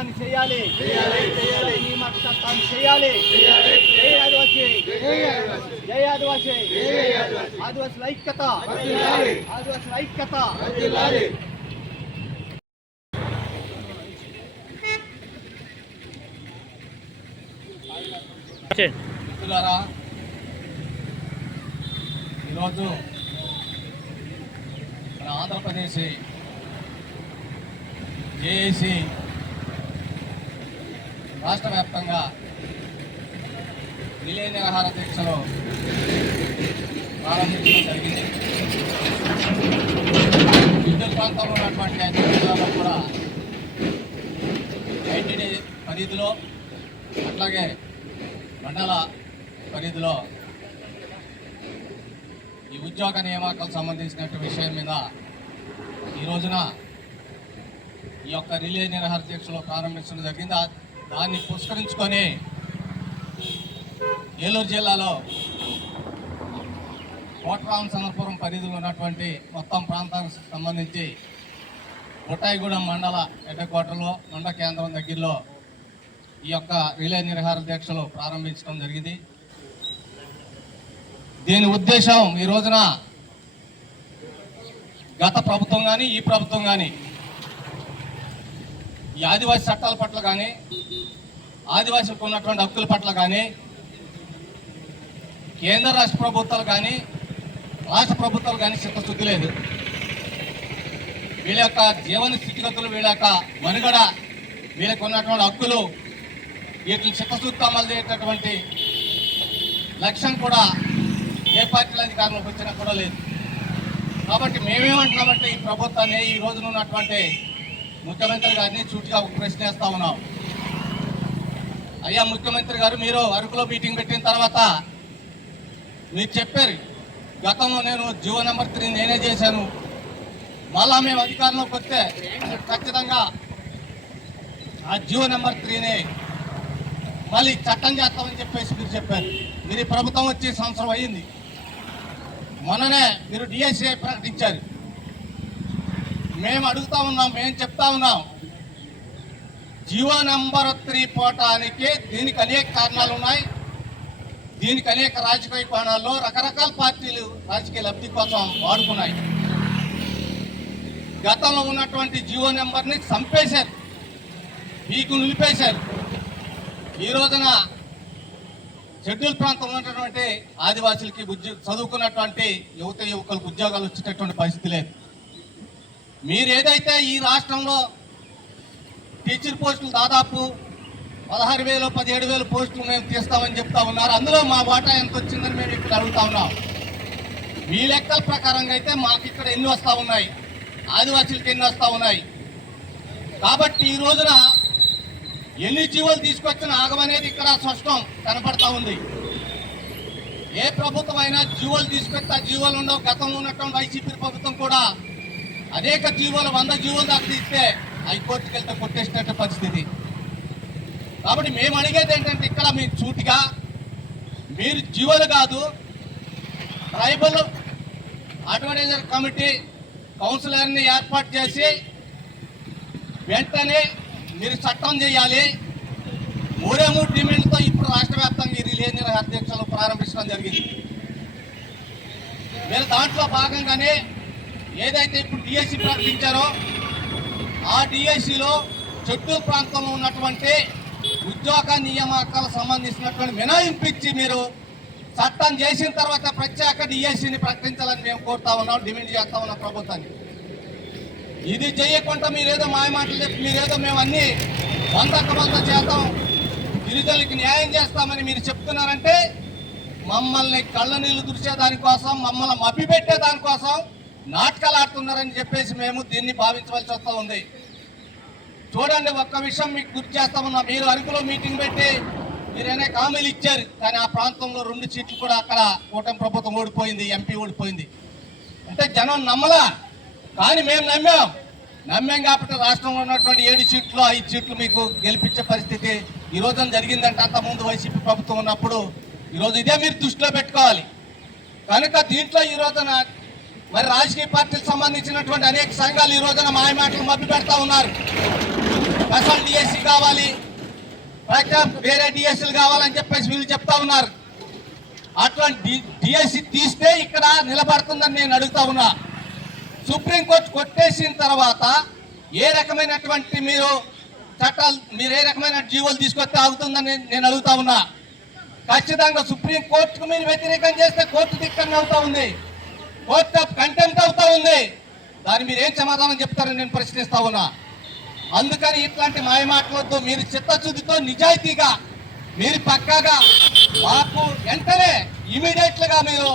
చట్టాన్ని చేయాలి, నియామక చట్టాన్ని చేయాలి. జై ఆదివాసీ, జై ఆదివాసీ, ఆదివాసుల ఐక్యత, ఆదివాసుల ఐక్యత. మిత్రులారా, ఈరోజు మన ఆంధ్రప్రదేశ్ జేఏసీ రాష్ట్ర వ్యాప్తంగా రిలే నిరాహార దీక్షలు ప్రారంభించడం జరిగింది. విద్యుత్ ప్రాంతంలో ఉన్నటువంటి అన్ని జిల్లాల్లో కూడా ఐటీడీ పరిధిలో అట్లాగే మండల పరిధిలో ఈ ఉద్యోగ నియామకాలకు సంబంధించినటువంటి విషయం మీద ఈ రోజున ఈ యొక్క రిలే నిరాహార దీక్షలు ప్రారంభించడం జరిగింది. దాన్ని పురస్కరించుకొని ఏలూరు జిల్లాలో కోట్రామచంద్రపురం పరిధిలో ఉన్నటువంటి మొత్తం ప్రాంతానికి సంబంధించి బుట్టాయిగూడెం మండల హెడ్ క్వార్టర్లో మండల కేంద్రం దగ్గరలో ఈ యొక్క రిలే నిరాహార దీక్షలు ప్రారంభించడం జరిగింది. దీని ఉద్దేశం ఈ రోజున గత ప్రభుత్వం కానీ ఈ ప్రభుత్వం కానీ ఈ ఆదివాసీ చట్టాల పట్ల కానీ ఆదివాసులకు ఉన్నటువంటి హక్కుల పట్ల కానీ కేంద్ర రాష్ట్ర ప్రభుత్వాలు కానీ రాష్ట్ర ప్రభుత్వాలు కానీ చిత్తశుద్ధి లేదు. వీళ్ళ యొక్క జీవన స్థితిగతులు, వీళ్ళ యొక్క మనుగడ, వీళ్ళకు ఉన్నటువంటి హక్కులు వీటిని చిత్తశుద్ధి అమలు చేసేటటువంటి లక్ష్యం కూడా ఏ పార్టీల అధికారంలోకి వచ్చినా కూడా లేదు. కాబట్టి మేమేమంటున్నామంటే ఈ ప్రభుత్వాన్ని, ఈ రోజున ఉన్నటువంటి ముఖ్యమంత్రి గారిని సూటిగా ఒక ప్రశ్న వేస్తా ఉన్నాం. అయ్యా ముఖ్యమంత్రి గారు, మీరు అరకులో మీటింగ్ పెట్టిన తర్వాత మీరు చెప్పారు, గతంలో నేను జియో నెంబర్ 3 నేనే చేశాను, మళ్ళా మేము అధికారంలోకి వస్తే ఖచ్చితంగా ఆ జియో నెంబర్ 3ని మళ్ళీ చట్టం చేస్తామని చెప్పేసి మీరు చెప్పారు. మీరు ప్రభుత్వం వచ్చి సంవత్సరం అయ్యింది. మొన్ననే మీరు డిఎస్ఏ ప్రకటించారు. మేము అడుగుతా ఉన్నాం, మేము చెప్తా ఉన్నాం, జియో నెంబర్ 3 పోవటానికి దీనికి అనేక కారణాలు ఉన్నాయి. దీనికి అనేక రాజకీయ కోణాల్లో రకరకాల పార్టీలు రాజకీయ లబ్ధి కోసం వాడుకున్నాయి. గతంలో ఉన్నటువంటి జియో నెంబర్ని చంపేశారు, మీకు నిలిపేశారు. ఈ రోజున షెడ్యూల్ ప్రాంతంలో ఉన్నటువంటి ఆదివాసులకి చదువుకున్నటువంటి యువకులకు ఉద్యోగాలు వచ్చేటటువంటి పరిస్థితి లేదు. మీరు ఏదైతే ఈ రాష్ట్రంలో టీచర్ పోస్టులు దాదాపు 16,000 17,000 పోస్టులు మేము తీస్తామని చెప్తా ఉన్నారు. అందులో మా వాటా ఎంత వచ్చిందని మేము ఇక్కడ అడుగుతా ఉన్నాం. మీ లెక్కల ప్రకారంగా అయితే మాకు ఇక్కడ ఎన్ని వస్తూ ఉన్నాయి, ఆదివాసులకి ఎన్ని వస్తూ ఉన్నాయి. కాబట్టి ఈ రోజున ఎన్ని జీవోలు తీసుకొచ్చిన ఆగమనేది ఇక్కడ స్పష్టం కనపడతా ఉంది. ఏ ప్రభుత్వం అయినా జీవోలు తీసుకొస్తే ఆ జీవోలు ఉండవు. గతంలో ఉన్నటువంటి వైసీపీ ప్రభుత్వం కూడా అనేక జీవోలు 100 జీవోలు దాకా తీస్తే హైకోర్టుకి వెళ్తే కొట్టేసినట్టు పరిస్థితి. కాబట్టి మేము అడిగేది ఏంటంటే, ఇక్కడ మీకు సూటిగా మీరు జీవోలు కాదు, ట్రైబల్ అడ్వైజర్ కమిటీ కౌన్సిలర్ని ఏర్పాటు చేసి వెంటనే మీరు చట్టం చేయాలి. 3 డిమాండ్లతో ఇప్పుడు రాష్ట్ర వ్యాప్తంగా ఈ రిలే నిరాహార దీక్షలు ప్రారంభించడం జరిగింది. మీరు దాంట్లో భాగంగానే ఏదైతే ఇప్పుడు డిఎస్సి ప్రకటించారో ఆ డిఎస్సిలో షెడ్యూల్ ప్రాంతంలో ఉన్నటువంటి ఉద్యోగ నియామకాలకు సంబంధించినటువంటి మినహాయింపు ఇచ్చి మీరు చట్టం చేసిన తర్వాత ప్రత్యేక డిఎస్సిని ప్రకటించాలని మేము కోరుతా ఉన్నాం, డిమాండ్ చేస్తా ఉన్నాం ప్రభుత్వాన్ని. ఇది చేయకుండా మీరేదో మాయమాటలు చెప్పి మీరేదో మేము అన్ని 100% చేద్దాం, గిరిజనులకి న్యాయం చేస్తామని మీరు చెప్తున్నారంటే మమ్మల్ని కళ్ళ నీళ్లు తుడిచే దానికోసం, మమ్మల్ని మభ్యపెట్టే దానికోసం నాటకాలు ఆడుతున్నారని చెప్పేసి మేము దీన్ని భావించవలసి వస్తూ ఉంది. చూడండి, ఒక్క విషయం మీకు గుర్తు చేస్తామన్నా, మీరు అరకులో మీటింగ్ పెట్టి మీరేనే హామీలు ఇచ్చారు, కానీ ఆ ప్రాంతంలో 2 సీట్లు కూడా అక్కడ కూటమి ప్రభుత్వం ఓడిపోయింది, ఎంపీ ఓడిపోయింది. అంటే జనం నమ్మలా, కానీ మేము నమ్మాం కాబట్టి రాష్ట్రంలో ఉన్నటువంటి 7 సీట్లు 5 సీట్లు మీకు గెలిపించే పరిస్థితి ఈ రోజున జరిగిందంటే అంతకుముందు వైసీపీ ప్రభుత్వం ఉన్నప్పుడు. ఈరోజు ఇదే మీరు దృష్టిలో పెట్టుకోవాలి. కనుక దీంట్లో ఈ రోజున మరి రాజకీయ పార్టీలకు సంబంధించినటువంటి అనేక సంఘాలు ఈ రోజున మాయమాటలు మభ్య పెడతా ఉన్నారు. స్పెషల్ డిఎస్సి కావాలి, వేరే డిఎస్సీలు కావాలని చెప్పేసి వీళ్ళు చెప్తా ఉన్నారు. అట్లాంటి డిఎస్సి తీస్తే ఇక్కడ నిలబడుతుందని నేను అడుగుతా ఉన్నా. సుప్రీంకోర్టు కొట్టేసిన తర్వాత ఏ రకమైనటువంటి మీరు ఏ రకమైన జీవోలు తీసుకొస్తే ఆగుతుందని నేను అడుగుతా ఉన్నా. ఖచ్చితంగా సుప్రీంకోర్టుకు మీరు వ్యతిరేకం చేస్తే కోర్టు ధిక్కరణ అవుతా ఉంది, కోర్టు ఆఫ్ కంటెంప్ట్ అవుతా ఉంది. దాన్ని మీరు ఏం సమాధానం చెప్తారని నేను ప్రశ్నిస్తా ఉన్నా. అందుకని ఇట్లాంటి మాయమాటలతో మీరు చిత్తశుద్ధితో నిజాయితీగా మీరు పక్కాగా మాకు వెంటనే ఇమీడియట్ గా మీరు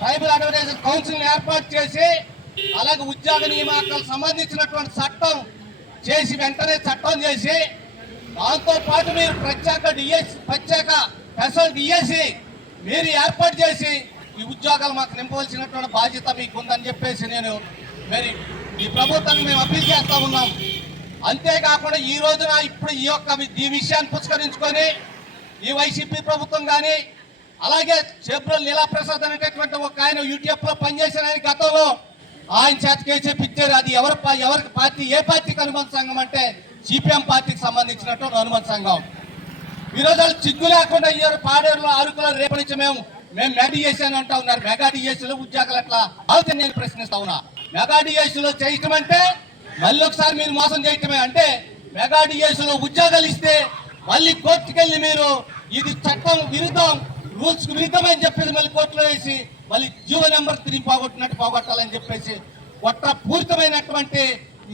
ట్రైబల్ అడ్వైజర్ కౌన్సిల్ ఏర్పాటు చేసి అలాగే ఉద్యోగ నియామకాలకు సంబంధించినటువంటి చట్టం చేసి వెంటనే చట్టం చేసి దాంతో పాటు మీరు ప్రత్యేక స్పెషల్ డిఎస్సి మీరు ఏర్పాటు చేసి ఈ ఉద్యోగాలు మాకు నింపవలసినటువంటి బాధ్యత మీకు ఉందని చెప్పేసి నేను మరి ఈ ప్రభుత్వాన్ని మేము అప్పీల్ చేస్తా ఉన్నాం. అంతేకాకుండా ఈ రోజున ఇప్పుడు ఈ విషయాన్ని పురస్కరించుకొని ఈ వైసీపీ ప్రభుత్వం కానీ అలాగే చేబ్రోలు లీలాప్రసాద్ అనేటటువంటి ఒక ఆయన యూటీఎఫ్ లో పనిచేసిన ఆయన గతంలో ఆయన చేత కేసు పిచ్చారు. అది ఎవరికి పార్టీ, ఏ పార్టీకి అనుబంధ సంఘం అంటే సిపిఎం పార్టీకి సంబంధించినటువంటి అనుబంధ సంఘం. ఈరోజు వాళ్ళు చిగ్గు లేకుండా ఇయ్యారు. పాడేరులో అరకులో రేపు నుంచి మేము మెగా డిఎస్సీ అని అంటా ఉన్నారు. మెగా డిఎస్సీలో ఉద్యోగాలు ఎట్లా అవుతుంది నేను ప్రశ్నిస్తా ఉన్నా. మెగా డిఎస్సీలో చేయటం అంటే మళ్ళీ ఒకసారి మీరు మోసం చేయటమే. అంటే మెగా డిఎస్సీలో ఉద్యోగాలు ఇస్తే మళ్ళీ కోర్టుకు వెళ్ళి మీరు ఇది చట్టం విరుద్ధం, రూల్స్ కు విరుద్ధం అని చెప్పేసి మళ్ళీ కోర్టులో వేసి మళ్ళీ జీవో నెంబర్ 3 పోగొట్టాలని చెప్పేసి పూరితమైనటువంటి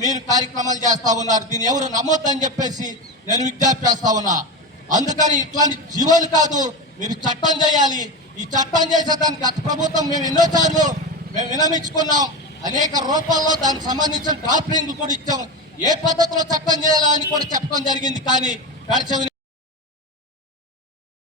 మీరు కార్యక్రమాలు చేస్తా ఉన్నారు. దీన్ని ఎవరు నమ్మొద్దని చెప్పేసి నేను విజ్ఞప్తి చేస్తా ఉన్నా. అందుకని ఇట్లాంటి జీవోలు కాదు, మీరు చట్టం చేయాలి. ఈ చట్టం చేసేదానికి గత ప్రభుత్వం మేము ఎన్నోసార్లు వినమించుకున్నాం. అనేక రూపాల్లో దానికి సంబంధించిన డ్రాఫ్టింగ్ కూడా ఇచ్చాం. ఏ పద్ధతిలో చట్టం చేయాలని కూడా చెప్పడం జరిగింది. కానీ